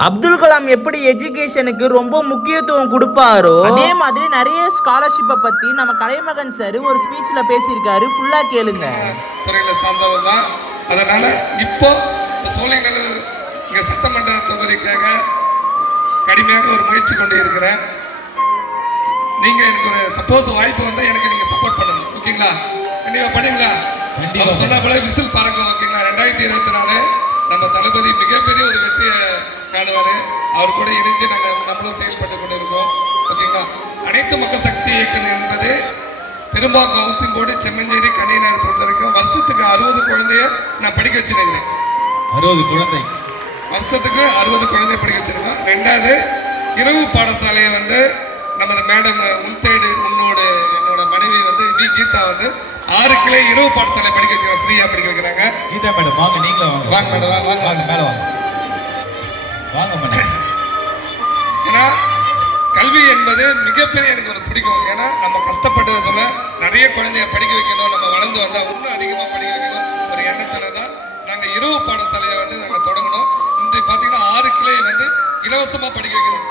அப்துல் கலாம் எப்படி எஜுகேஷனுக்கு ரொம்ப முக்கியத்துவம் கொடுப்பாரோ அதே மாதிரி நிறைய ஸ்காலர்ஷிப்பை பத்தி நம்ம கலைமகன் சார் ஒரு ஸ்பீச்ல பேசியிருக்காரு. ஃபுல்லா கேளுங்க. துறையில சார்ந்தவர் தான். அதனால இப்போ சோலைகள் இங்க சட்டமன்ற தொகுதிக்காக கடுமையாக ஒரு முயற்சி கொண்டு இருக்கிறேன். நீங்க எனக்கு ஒரு சப்போஸ் வாய்ப்பு வந்தா எனக்கு நீங்க சப்போர்ட் பண்ணணும். ஓகேங்களா? கண்டிப்பா பண்ணுங்களா? சொன்ன போல விசில் பறக்கும். ஓகேங்களா? 2024 நம்ம தளபதி மிகப்பெரிய ஒரு வெற்றியை காணுவாரு. அவர் கூட இணைஞ்சு நம்மளும் செயல்பட்டு கொண்டு இருக்கோம். ஓகேங்களா? அனைத்து மக்கள் சக்தி இயக்கம் என்பது பெரும்பாக்கம் ஹவுசிங் போர்டு செம்மஞ்சேரி கன்னியனார் பொறுத்த வரைக்கும் வருஷத்துக்கு 60 குழந்தைய நான் படிக்க வச்சுருக்கிறேன். 60 குழந்தை வருஷத்துக்கு 60 குழந்தை படிக்க வச்சிருக்கோம். ரெண்டாவது இரவு பாடசாலையை நமது மேடம் முன்தேடு உன்னோடு என்னோட மனைவி வி கீதா 6 கிளை இரவு பாடசாலை படிக்க வச்சுருக்கோம். ஃப்ரீயா படிக்க வைக்கிறாங்க. கீதா மேடம் வாங்க, நீங்களும் வாங்க. வாங்க மேடம், வாங்க வாங்க, மேலே வாங்க, வாங்க மேடம். ஏன்னா கல்வி என்பது மிகப்பெரிய எனக்கு ஒரு பிடிக்கும். ஏன்னா நம்ம கஷ்டப்பட்டதை சொல்ல நிறைய குழந்தைய படிக்க வைக்கணும், நம்ம வளர்ந்து வந்தால் இன்னும் அதிகமாக படிக்க வைக்கணும் ஒரு எண்ணத்தில் தான் நாங்கள் இரவு பாடசாலையை நாங்கள் தொடங்கணும். இந்த பார்த்தீங்கன்னா 6 கிளை இலவசமாக படிக்க வைக்கிறோம்.